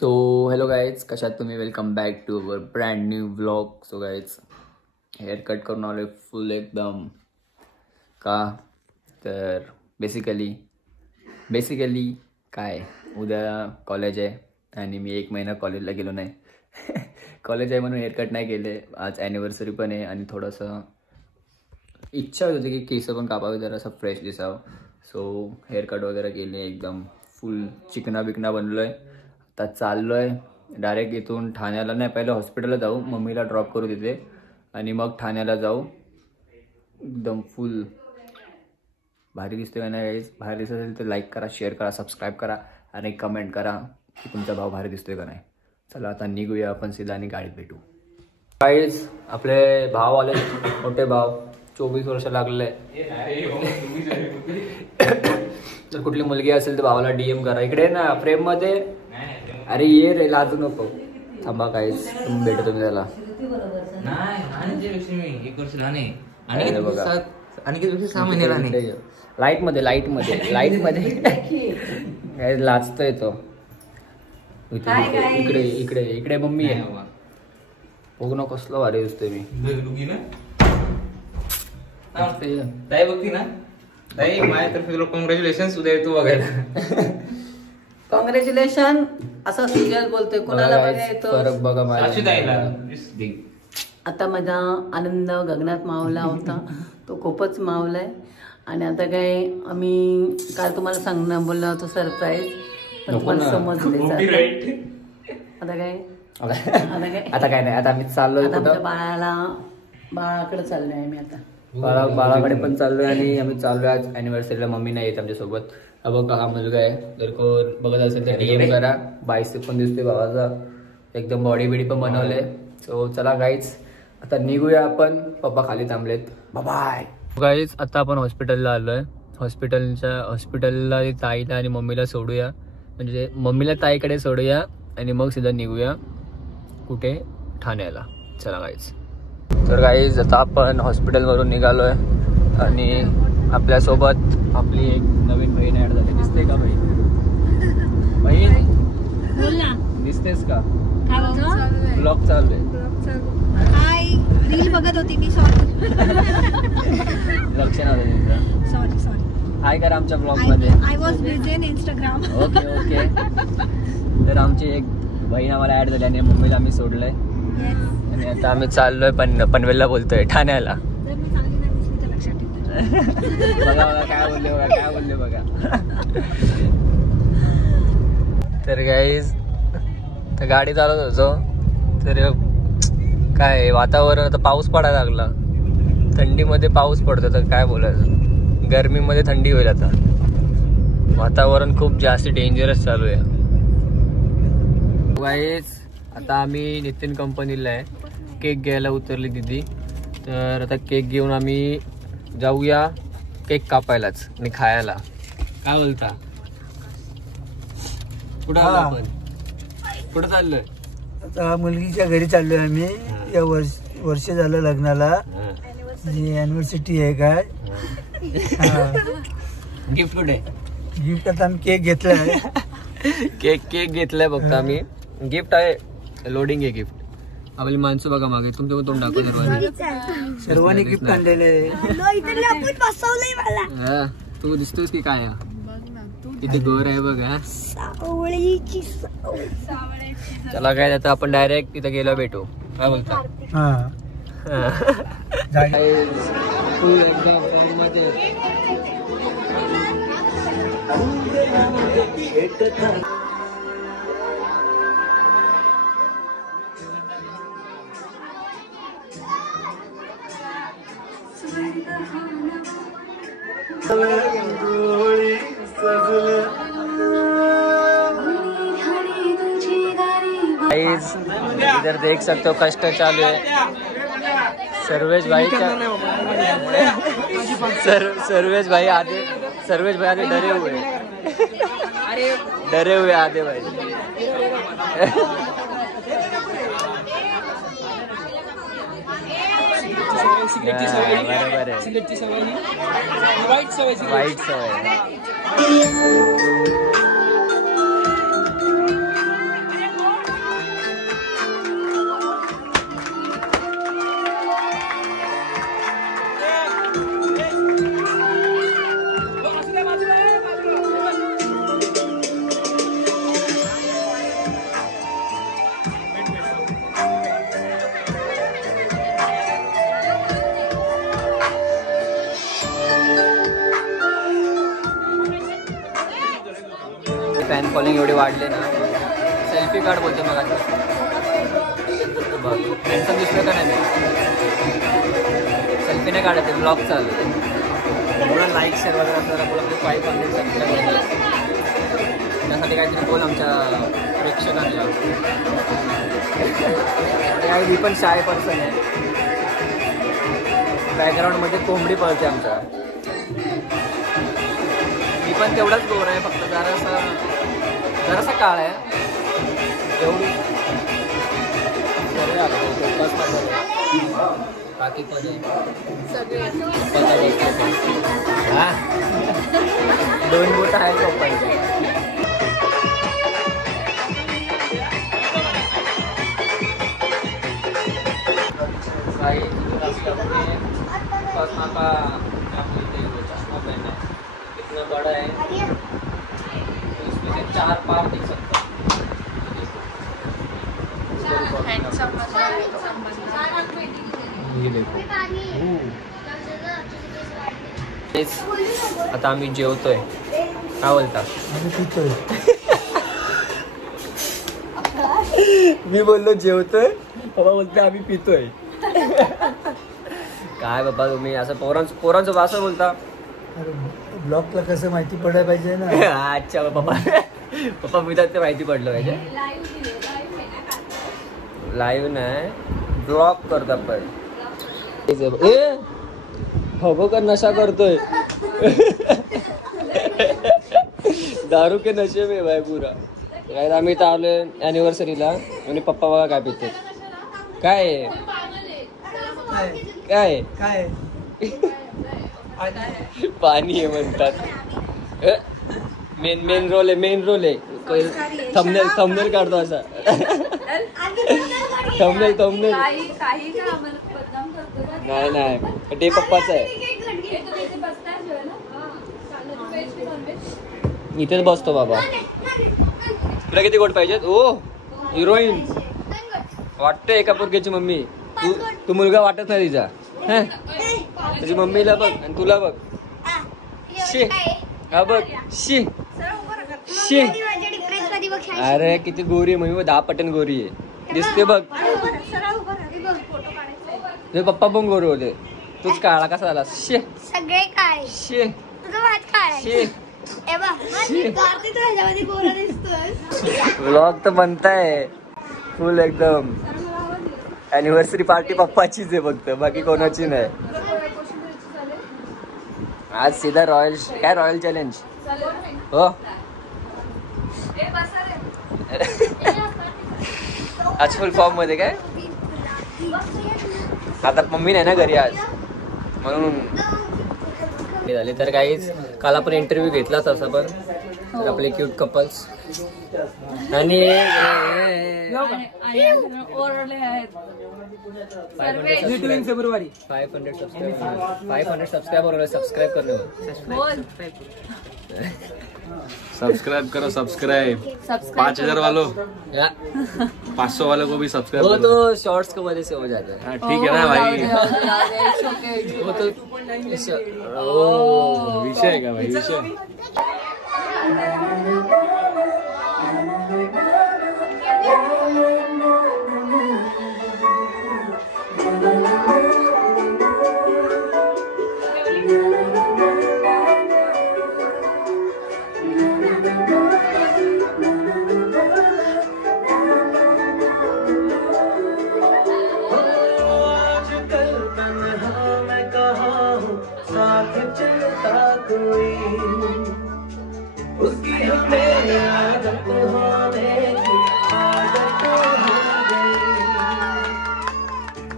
So hello guys, कशात तुम्ही? Welcome back to our brand new vlog. So guys, hair cut करून आलो फुल एकदम. का तर बेसिकली काय, उद्या कॉलेज आहे आणि मी 1 महिना कॉलेजला गेलो नाही. कॉलेज आहे म्हणून हेअरकट नाही केले. आज ॲनिव्हर्सरी पण आहे आणि थोडंसं इच्छा होती की केस पण कापावे, जरा असं फ्रेश दिसावं. सो हेअरकट वगैरे केले, एकदम फुल चिकना बिकना बनलो आहे. आता चाललो आहे डायरेक्ट इथून ठाण्याला. नाही, पहिलं हॉस्पिटलला जाऊ, मम्मीला ड्रॉप करू तिथे आणि मग ठाण्याला जाऊ. एकदम फुल भारी दिसतोय का नाही? भारी दिसत असेल तर लाईक करा, शेअर करा, सबस्क्राईब करा आणि कमेंट करा की तुमचा भाव भारी दिसतोय का नाही. चला आता निघूया आपण सीधा आणि गाडीत भेटू. गाईज, आपले भाव आले, मोठे भाव. 24 वर्ष लागले. जर कुठली मुलगी असेल तर भावाला DM करा. इकडे ना फ्रेम मध्ये. अरे ये रे, लाजू नको. थांबा गाईज, तुम्ही भेटू तुम्ही त्याला. लाईट मध्ये लाजतोय तो. इकडे इकडे इकडे मम्मी आहे. बघू ना कसलं भारी दिसतोय मी. ताई बघती ना, ताई माझ्यातर्फे तुला कॉंग्रॅच्युलेशन. उद्या येतो बघायला. कॉंग्रॅच्युलेशन असं सिरियल बोलतोय. कोणाला बघायचं फरक बघा माझ्या. आता माझा आनंद गगनात मावला होता, तो खूपच मावलाय. आणि आता काय, आम्ही काल तुम्हाला सांगणं बोललो होतो सरप्राईज, पण तुम्हाला समजले. आता काय नाही, आता आम्ही चाललोय बाळाकडे चाललोय आम्ही. आता बाळाकडे पण चाललोय आणि आम्ही चाललोय आज अॅनिव्हर्सरीला. मम्मी नाही येत आमच्यासोबत. हा बघा, हा मुलगा आहे. जर को बघत असेल तर DM करा. बायसेप पण दिसतोय भावाचा, एकदम बॉडी बिडी पण बनवले. सो चला गाईज, आता निघूया आपण. पप्पा खाली थांबलेत. Bye guys. आता आपण हॉस्पिटलला आलोय. हॉस्पिटलला ताईला आणि मम्मीला सोडूया, म्हणजे मम्मीला ताईकडे सोडूया आणि मग सीधा निघूया कुठे, ठाण्याला. चला गाईज. तर गाईज, आता आपण हॉस्पिटलवरून निघालोय आणि आपल्यासोबत आपली एक नवीन बहीण ऍड झाली. दिसते का बहीण? दिसतेस का? ब्लॉग चालू आहे. हाय, रील बघत होती मी. सॉरी, लक्ष नव्हतं. सॉरी. हाय करा आमच्या ब्लॉग मध्ये. I was busy in Instagram. Okay. तर आमची एक बहीण आम्हाला ऍड झाली आणि मम्मीला आम्ही सोडलंय आणि आता आम्ही चाललोय पनवेलला, बोलतोय ठाण्याला. जर मी चांगली नाही दिसली तर लक्षात ठेव. बघा काय बोलले बघा. तर गाईज, तर गाडी चालवत होतो तर काय वातावरण, आता पाऊस पडायला लागला. थंडीमध्ये पाऊस पडतो तर काय बोलायचं, गरमीमध्ये थंडी होईल. आता वातावरण खूप जास्त डेंजरस चालू आहे. गाईज, आता आम्ही नितीन कंपनीला आहे. केक घ्यायला उतरली दिदी. तर आता केक घेऊन आम्ही जाऊया केक कापायलाच आणि खायला. काय बोलता? कुठं आलो आपण? कुठं चाललोय? आता मुलगीच्या घरी चाललोय आम्ही. या वर्ष झालं लग्नाला. जी अॅनिव्हर्सरी आहे काय. गिफ्ट कुठे? गिफ्ट आता आम्ही केक घेतलाय. केक घेतलाय फक्त आम्ही. गिफ्ट आहे, लोडिंग आहे गिफ्ट. आपली माणसं बघा मागे, तुमच्या तोंड दाखव. सर्वांनी गिफ्ट आणलेले. तू दिसतोस की काय? किती गोर आहे बघा. चला काय, आता आपण डायरेक्ट तिथे गेलो भेटू. काय बोलता? इधर देख सकते हो कष्ट चालू है. सर्वेश भाई आधे डरे हुए आधे भाई. बरोबर आहे. वाईट सवय. फॅन फॉलोइंग एवढे वाढले ना, सेल्फी काढ बोलते मग आता बघ हँडसम दिसलं का नाही, सेल्फी नाही काढत, ब्लॉग चालू एवढा लाईक शेअर वगैरे असणार आपलं 500 सबस्क्राईबर, त्यासाठी काहीतरी बोल आमच्या प्रेक्षकांना. मी पण शाय पर्सन आहे, बॅकग्राऊंडमध्ये कोंबडी पळते आमच्या. मी पण तेवढाच गोर आहे, फक्त जरासा काळ आहे एवढी. बाकी पण हा 2 बोट आहेत पप्पांचे. कितना बड़ा है, इसमें से 4 पार्ट दिख सकता है. ये देखो. आता आम्ही जेवतोय, काय बोलता? मी बोललो जेवतोय, बाबा बोलते आम्ही पितोय. काय बाबा तुम्ही असं पोरांचं असं बोलता. ब्लॉगला कसं माहिती पडायला पाहिजे ना. अच्छा पप्पा पितात ते माहिती पडलं पाहिजे. लाईव्ह नाही, ब्लॉग करता पण. हो का नशा करतोय. दारू के नशे में भाई पुरा. काय आम्ही तर आलोय ॲनिव्हर्सरीला आणि पप्पा बघा काय पिते. काय काय काय पाणी आहे म्हणतात. मेन रोल आहे. थंबनेल काढतो असा. थंबनेल नाही ते पप्पाच आहे. इथेच बसतो बाबा. तुला किती गोट पाहिजेत? ओ हिरोईन वाटतं एका पोरग्याची मम्मी. तू मुलगा वाटत नाही तिचा. तुझी मम्मीला बघ आणि तुला बघ. शी हा बघ शी. अरे किती गोरी आहे मम्मी, 10 पटन गोरी आहे. दिसते बघ. तुझे पप्पा पण गोरे होते, तूच काळा कसा झाला. शे सगळे काय शे तुझं भात काय शे. व्लॉग तर बनताय फुल एकदम. ॲनिव्हर्सरी पार्टी पप्पाचीच आहे फक्त, बाकी कोणाची नाही. आज सीधा रॉयल चॅलेंज हो. आज फुल फॉर्म मध्ये काय. आता मम्मी नाही ना घरी आज म्हणून झाले. तर काहीच काल आपण इंटरव्ह्यू घेतला तसा पण आपले क्यूट कपल्स आणि 500 सबस्क्राइबर सब्सक्राइब करने सब्सक्राइब करो. 5000 वालों 500 वालों को भी सब्सक्राइब वो करो. तो शॉर्ट्स की वजह से हो जाता है. हाँ, ठीक है ना भाई. वो तो विषय है क्या भाई, विषय.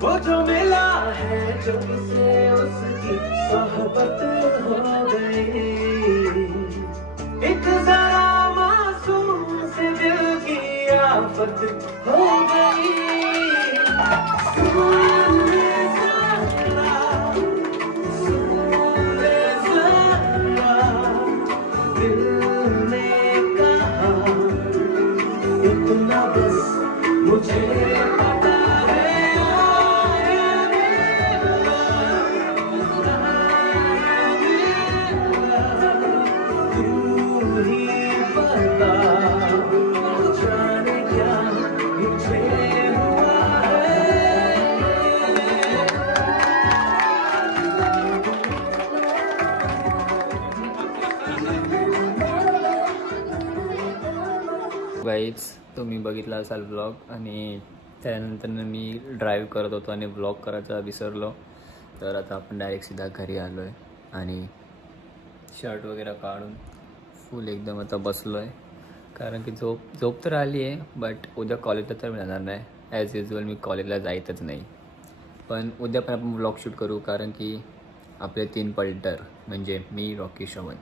वो जो मिला है जो इसे उसकी सोहबत हो गई. एक जरा मासूम से दिल की आफत हो गई. दिल ने कहा इतना बस मुझे पता है. तू ही बता तुम्ही बघितला असाल ब्लॉग आणि त्यानंतर मी ड्राईव्ह करत होतो आणि ब्लॉग करायचा विसरलो. तर आता आपण डायरेक्ट सीधा घरी आलो आहे आणि शर्ट वगैरे काढून फुल एकदम आता बसलो आहे. कारण की झोप तर आली आहे, बट उद्या कॉलेजला तर मिळणार नाही. ॲज युजल मी कॉलेजला जायचंच नाही. पण उद्या पण आपण ब्लॉग शूट करू, कारण की आपले 3 पल्टर म्हणजे मी, रॉकी, श्रवण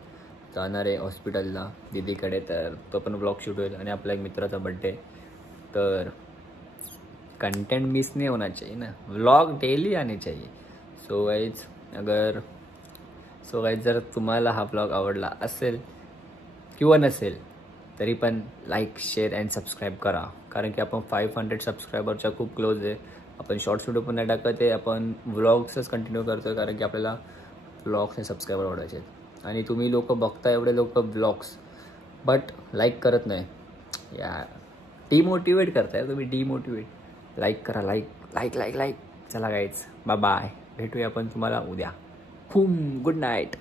जाणार आहे हॉस्पिटलला दीदीकडे. तर तो पण ब्लॉग शूट होईल आणि आपला एक मित्राचा बड्डे. तर कंटेंट मिस नहीं होना चाहिए ना, व्लॉग डेली आने चाहिए. सो गाइज जर तुम्हाला हा ब्लॉग आवडला असेल किंवा नसेल तरी पण लाईक, शेअर अँड सबस्क्राईब करा. कारण की आपण 500 सबस्क्रायबरच्या खूप क्लोज आहे. आपण शॉर्ट्स व्हिडिओ पण नाही टाकत आहे, आपण व्लॉग्सच कंटिन्यू करतो आहे. कारण की आपल्याला व्लॉग्स आणि सबस्क्रायबर वाढवायचे आहेत. आणि तुम्ही लोक बघता एवढे लोक ब्लॉग्स, बट लाईक करत नाही यार. डिमोटिवेट करताय तुम्ही, डिमोटिवेट. लाईक करा, लाईक. चला गाईज, बाय बाय. भेटूया आपण तुम्हाला उद्या. Good night.